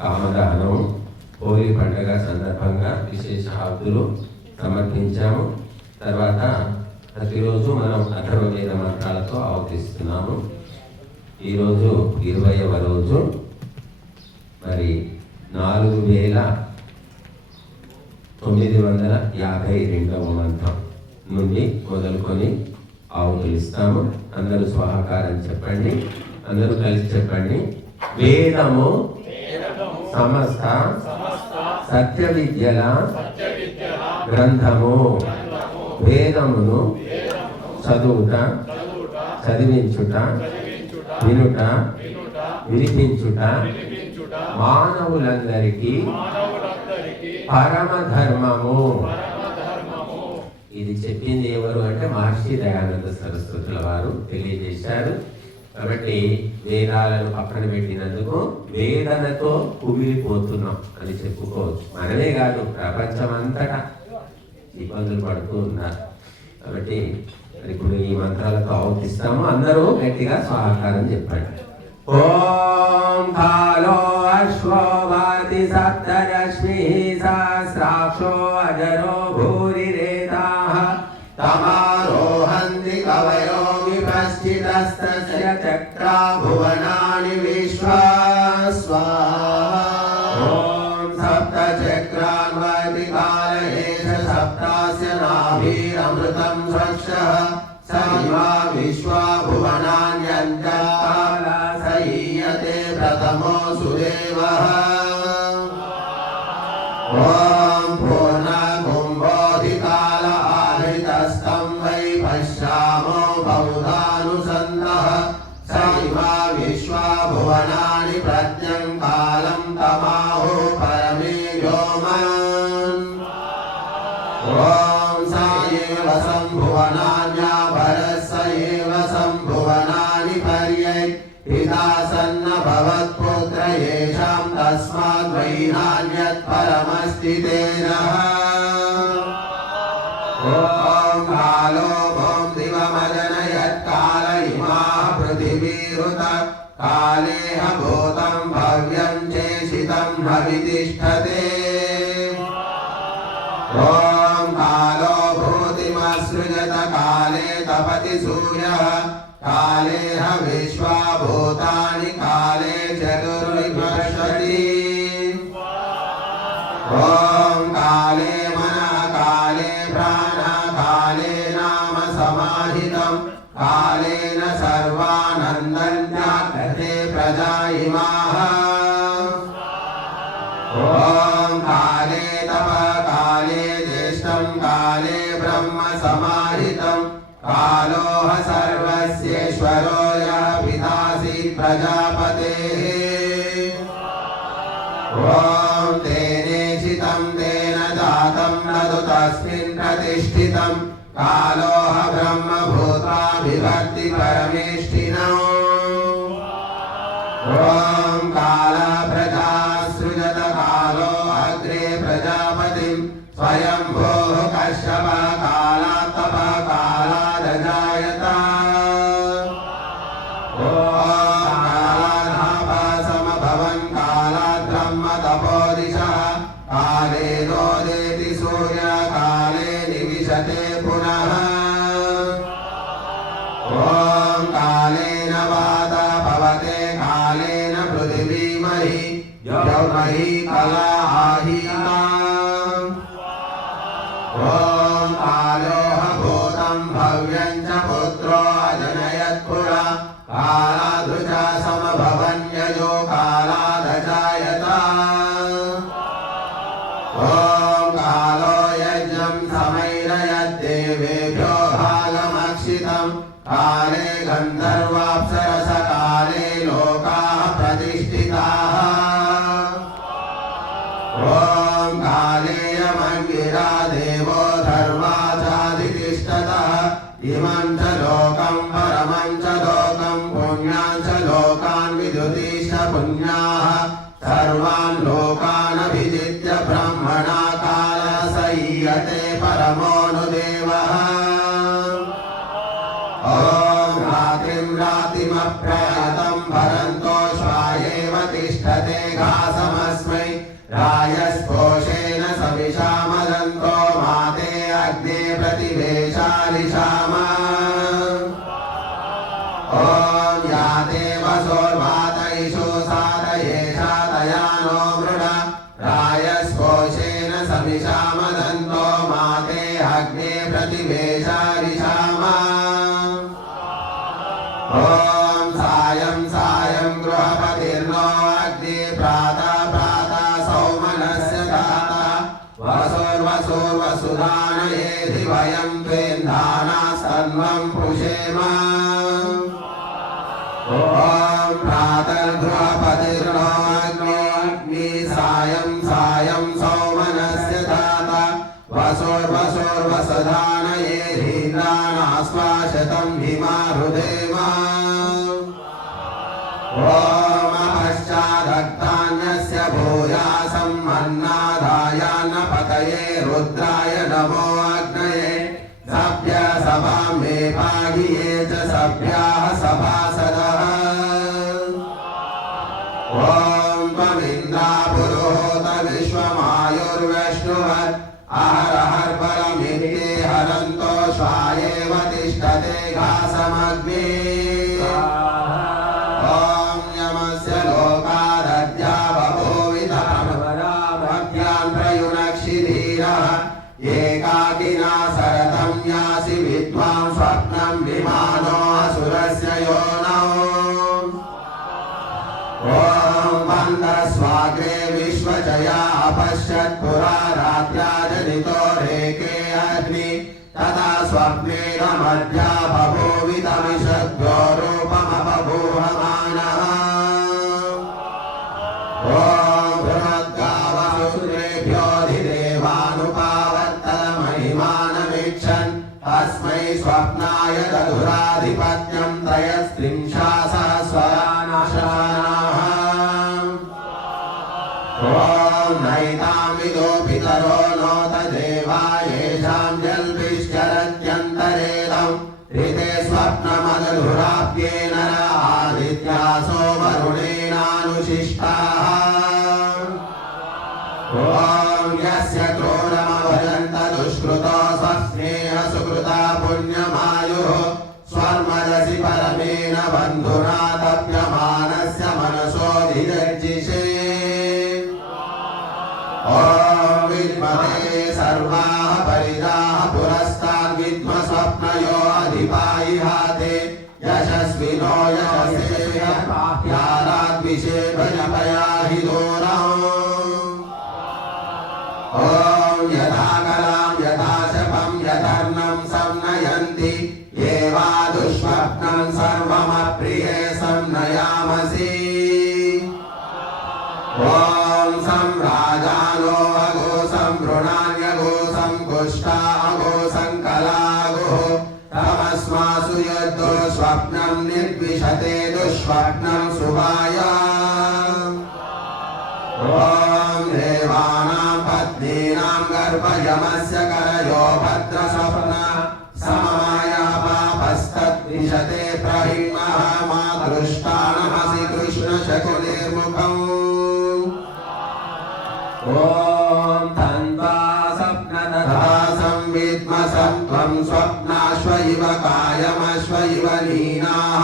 కామదహనం హోలీ పండుగ సందర్భంగా విశేష ఆహుతులు సమర్పించాము. తర్వాత ప్రతిరోజు మనం అథర్వవేద మంత్రాలతో ఆహుతిస్తున్నాము. ఈరోజు 20వ రోజు. మరి 4952వ మంత్రం నుండి మొదలుకొని ఆహుతులు ఇస్తాము. అందరూ స్వాహాకారం చెప్పండి. అందరూ కలిసి చెప్పండి. వేదము సమస్త సత్య విద్యల గ్రంథము. వేదమును చదువుట, చదివించుట, వినుట, వినిపించుట మానవులందరికీ పరమధర్మము. ఇది చెప్పింది ఎవరు అంటే మహర్షి దయానంద సరస్వతుల వారు తెలియజేశారు. కాబట్టి వేదాలను పక్కన పెట్టినందుకు వేదనతో కుమిలిపోతున్నాం అని చెప్పుకోవచ్చు. మనమే కాదు, ప్రపంచమంతటా ఇబ్బందులు పడుతూ ఉన్నారు. కాబట్టి ఇప్పుడు ఈ మంత్రాలతో ఆహుతిస్తాము. అందరూ గట్టిగా స్వాహాకారం చెప్పండి. ఓం కాలో అశ్వో వాతి సప్తరశ్మి సహస్రాక్షో అజరో భూరిరేతాః తమారోహంతి కవయో విపశ్చితస్తస్య చక్రా భువనాని విశ్వా స్వాహా. ఓం సప్త చక్రాన్వతి కాల ఏష సప్తాస్య నాభిరమృతం స్వచ్ఛః స ఇమా విశ్వా భువనాన్యంకాల సయీయతే ప్రథమో సుదేవః. ఓం పూర్ణ కుంభోధికాల ఆహృతస్తం వై పశ్యామో బౌధానుసంతః స ఇమా విశ్వా భువనాని ప్రజ్ఞం కాలం తమాహు పరమే వ్యోమన్. ఓం స ఏవ సంభువనాన్యా భరస్స ఏవ సంభువనాని పర్యై పితాసన్న భవత్పుత్ర యేషాం తస్మాద్ వై నాన్యత్ పరమస్తి తేనః. ఓం కాలో భోం దివమజనయత్ కాల ఇమాః పృథివీరుత కాలేహ భూతం భవ్యం చేషితం హవితిష్ఠతే. ఓం కాలో భూతిమసృజత కాలే తపతి సూర్యః కాలేహ విశ్వా భూతాని కాలే చతుర్విభషతి. ఓం కాలే మనః కాలే ప్రాణ కాలే నామ సమాహితం కాలేన సర్వానందన్యాకతే ప్రజా ఇమాః. ఓం కాలే తప కాలే జ్యేష్ఠం కాలే బ్రహ్మ సమాహితం కాలోహ సర్వస్యేశ్వరో యః పితాసి ప్రజాపతేః. ఓం తేనేషితం తేన జాతం నదు తస్మిన్ ప్రతిష్ఠితం కాలోహ బ్రహ్మ భూత్వా విభక్తి పరమేష్ఠినో. ఓం కాల ప్రజా సృజత కాలో అగ్రే ప్రజాపతిం స్వయంభోః కశ్యప కాలాత్ తప కాలాదజాయత. ఓం కాలాధాప సమభవన్ కాలాద్ బ్రహ్మ తపోదిశః కాలేనోదేతి సూర్య కాలే నివిశతే పునః. ఓం కాలేన వాత భవతే కాలేన పృథివీమహి యౌమహి కలా ఆహీనా. ఓం కాలోహ భూతం భవ్యం చ పుత్రో అజనయత్ పురా కాలాదృశ సమభవన్యజో కాలాదజాయత. ఓం కాలో యజ్ఞం సమైరయద్దేవేభ్యో భాగమక్షితం కాలే గంధర్వాప్సరస కాలే లోకాః ప్రతిష్ఠితాః. ఓం కాలేయమంగిరా దేవో ధర్వాచాధితిష్టతః ఇమం చ లోకం పరమం చ లోకం పుణ్యాం చ లోకాన్ విదుతిష్ట పుణ్యాః సర్వాన్ లోకానభిజిత్య బ్రహ్మణా కాల సయ్యతే పరమోనుదేవః. ఓం రాత్రిం రాతిమప్రయతం భరంతో శ్వాయేవ తిష్ట तिष्ठते घासमस्मै रायस्पोषेण सविषामदन्तो माते अग्ने प्रतिवेशालिषाम ॐ याते वसोर्वातैषु सातयेषातयानो मृड रायस्पोषेण सविषामदन्तो माते अग्ने प्रतिवेशालिषाम ॐ सायं सायं गृहपतिर्नो अग्ने प्रातः प्रातः सौमनस्य दाता वसुर्वसुर्वसुधानयेधि वयं त्वेन्धाना सर्वं पुषेम ॐ प्रातर्गृहपतिर्नो अग्नि सायं सायं सौमनस्य दाता वसुर्वसुर्वसुधानयेधीन्द्राणाश्वाशतं हिमारुदेव ॐ पश्चादक्तान्यस्य भूयासं मन्नादायान्नपतये रुद्राय नमो अग्नये सभ्य सभां मे पाहि ये च सभ्याः सभासदः ॐ त्वमिन्द्रा पुरोहत विश्वमायुर्विष्णुवत् अहरहर परमित्ते हरन्तो स्वायेव तिष्ठते घासमग्ने एकाकिना सरतं यासि विद्वां स्वप्नं विमानो असुरस्य योनौ ॐ बन्धस्वाग्रे विश्वजया अपश्यत् पुरा रात्र्या जनितो रेके अग्नि तथा स्वप्नेन मध्या बभूवितमिषद्भ्यो रूपमबभूवमानः ॐ अस्मै स्वप्नाय दधुराधिपत्यं त्रयस्त्रिंशासहस्रानाशानाः ॐ नैतां विदो पितरो नोत देवा येषां जल्पिश्चरत्यन्तरेदं ऋते स्वप्नमदधुराप्येन आदित्यासो वरुणेनानुशिष्टाः ॐ यस्य क्रोधमभजन्त दुष्कृतो स्वस्नेहसुकृता पुण्यमायुः स्वर्मदसि परमेन बन्धुना तप्यमानस्य मनसोऽधिजज्जिषे ॐ विद्महे सर्वाः परिदाः पुरस्ताद्विद्मस्वप्नयो अधिपायिहाते यशस्विनो यशसेयाद्विषे भजपयाहि दूरम् ॐ यथा कलां यथा शपं यथर्नं संनयन्ति एवा दुष्स्वप्नं सर्वमप्रिये संनयामसि ॐ संराजानो अगो संवृणान्यगो संकुष्टागो संकलागो तमस्मासु यद्दो स्वप्नं निर्विशते दुष्स्वप्नं सुभाया ॐ देवानां पत्नीनां गर्भयमस्य करयो भद्रस्वप्ना सममाया पापस्तद्विशते प्रहिमः मातृष्टानमसि कृष्णशकुलिर्मुखम् ॐ तन्वा स्वप्नतथा संविद्मसं त्वं स्वप्नाश्व इव कायमश्व इव लीनाः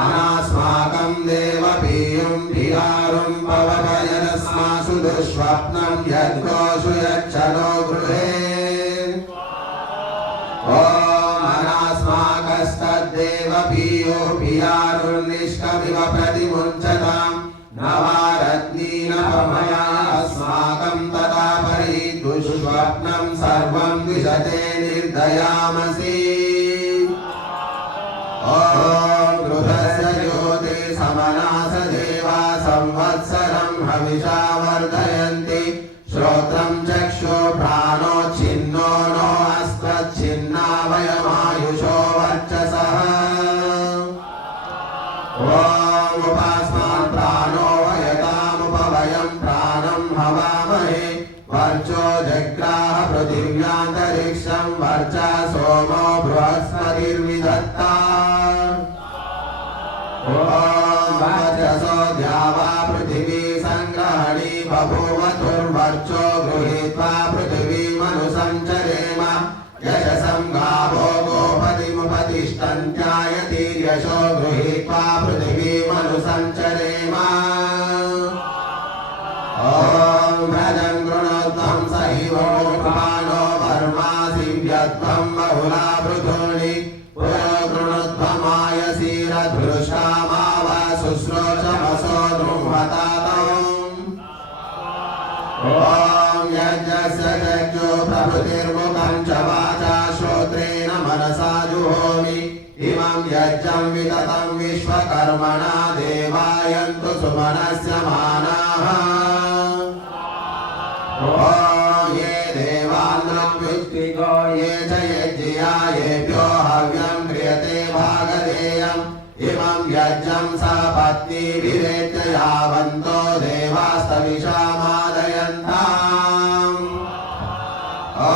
अनास्माकं देवपीयुं धियारुं पवकयनस्मासु दुःस्वप्नं यद्गोषु यच्छनो गृहे ॐ अनास्माकस्तद्देवपीयो भियारुन्निष्कमिव प्रतिमुञ्चतां नवारत्नीनपमया अस्माकं तथा परि दुःस्वप्नं सर्वं द्विषते निर्दयामसि ॐ गृहस्य ज्योति समनास देवा संवत्सरं हविषा वर्धयन्ति श्रोत्रं चक्षु प्राणो छिन्नो नो अस्त्रच्छिन्ना वयमायुषो वर्चसः ॐ उपास्मान् प्राणो वयतामुपवयं प्राणं हवामहे वर्चो जग्राह पृथिव्यान्तरिक्षं वर्चा सोमो बृहस्पतिर्विधत्ता ॐ वर्चसो द्यावा पृथिवी बभूवतुर्वर्चो गृहीत्वा पृथिवीमनुसञ्चरेम यशसं गावो गोपतिमुपतिष्ठन्त्यायतीर्यशो गृहीत्वा पृथिवीमनुसञ्चरेम ॐ भ्रजं गृणोत्वं सहिवोपानो वर्मासिव्यत्वं बहुला पृथूनि पुरो गृणोत्वमायसीरधृष्टामाव शुश्रूषमसो द्रुह्वतातम् ॐ यज्ञस्य चक्षु प्रभृतिर्मुखं च वाचा श्रोत्रेण मनसा जुहोमि इमं यज्ञं विततं विश्वकर्मणा देवायन्तु सुमनस्य मानाः ॐ ये देवानृत्विष्टिको ये च यज्ञिया येभ्यो हव्यं क्रियते भागधेयम् इमं यज्ञं सपत्नीभिरेत्य यावन्तो देवास्तविषामादयन्ताम् ॐ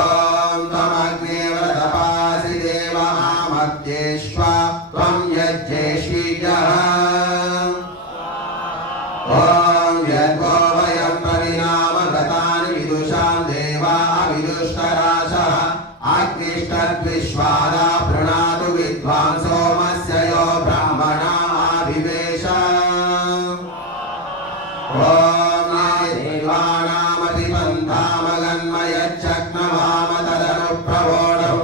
त्वमग्ने व्रतपासि देवमामग्नेष्वा त्वं यज्ञेष्वीजः ॐ यद्वो वयं परिणाम व्रतानि विदुषां देवा विदुष्टराशः अग्निष्टद्विश्वादा प्रणातु विद्वान् सोमस्य यो ब्राह्मणा आविवेश ॐ देवानामधिपन्थामगन्मयच्छक्नवाम तदनुप्रवोढम्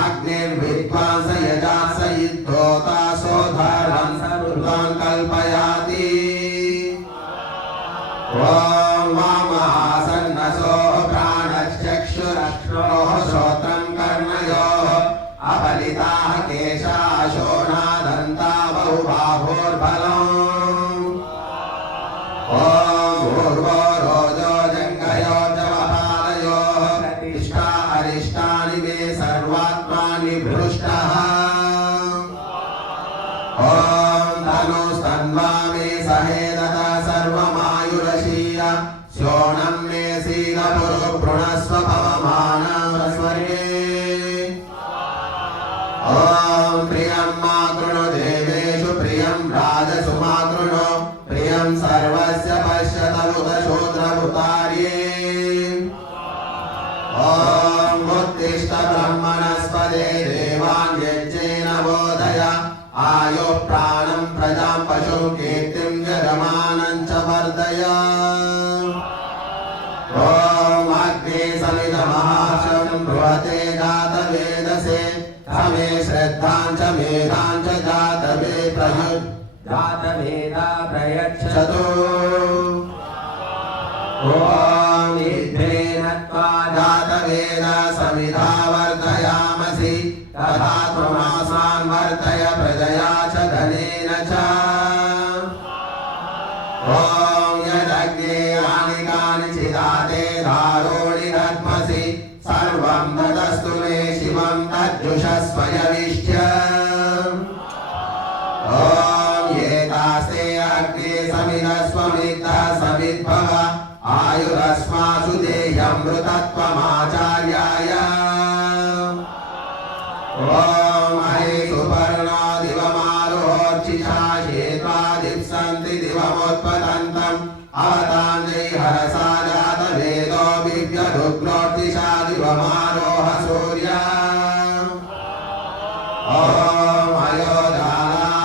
अग्निर्विद्वान् स यजा स युद्धोता सोधर्मन् सर्वान् कल्पयाति ॐ वामासन्नसो प्राणश्चक्षुरश्रोः श्रोत्रं कर्णयोः अपलिताः केशाशोणादन्ता बहुबाहोर्बलम् ॐ भूर्वो रोजो जङ्गयो जवपालयोः प्रतिष्ठा अरिष्टानि मे सर्वात्मानि भृष्टः ॐ धनुस्तन्वा मे सहेदत सर्वमायुरशीय शोणं मे सीदपुरुभृणस्व पवमानं स्वर्गे ॐ प्रियं मा कृणु देवेषु प्रियं राजसु मा कृणु प्रियं सर्वस्य पश्यत उदशूद्रभूतार्ये ॐ उत्तिष्ठ ब्रह्मणस्पदे देवान् यज्ञेन बोधय आयुः प्राणं प्रजां पशुं कीर्तिं यजमानं च वर्धय ॐ अग्ने समिधमहाशं बृहते जातवेदसे समे श्रद्धां च मेधां च जातवेदा प्रयच्छतु ॐ युद्धेन त्वा जातवेदा समिधा वर्धयामसि तथा त्वमास्मान् वर्धय प्रजया च धनेन च ॐ यदग्ने यानि कानिचिदाते धारोणि दद्मसि सर्वं तदस्तु मे शिवं तज्जुषस्वयविष्ठ्य ॐ एतास्ते अग्ने समिधस्वमिद्धः समिद्भव आयुरस्मासु देह्यमृतत्वमाचार्याय ॐ हरे सुपर्णो दिवमारुहोर्चिषा शेत्वा दिप्सन्ति दिवमुत्पतन्तम् अवताञ्जै हरसा जातवेदो बिभ्यदुग्रोर्चिषा दिवमारोह सूर्य ॐ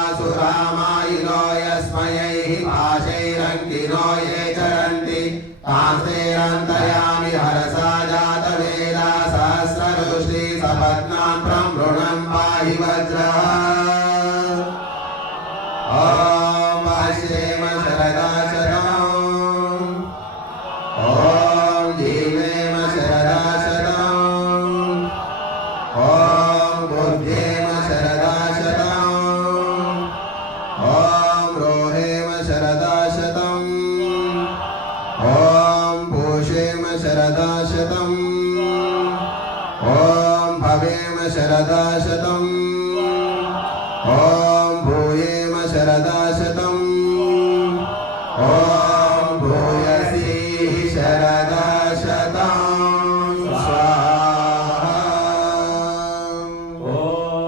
अयोधानासुरामायिनो यस्मयैः पाशैरङ्किनो ये चरन्ति तांस्तेरन्तयामि हरसा जातवेदा सहस्रऋषि सपत्नान् प्रमृणं पाहि वज्रः ॐ पश्येम शरदा शतम् ॐ जीवेम शरदा शतम् ॐ बुद्धेम शरदा शतम् ॐ रोहेम शरदा शतम् ॐ पूषेम शरदा शतम् ॐ भवेम शरदा शतम् ॐ भूयेम शरदा शतम् ॐ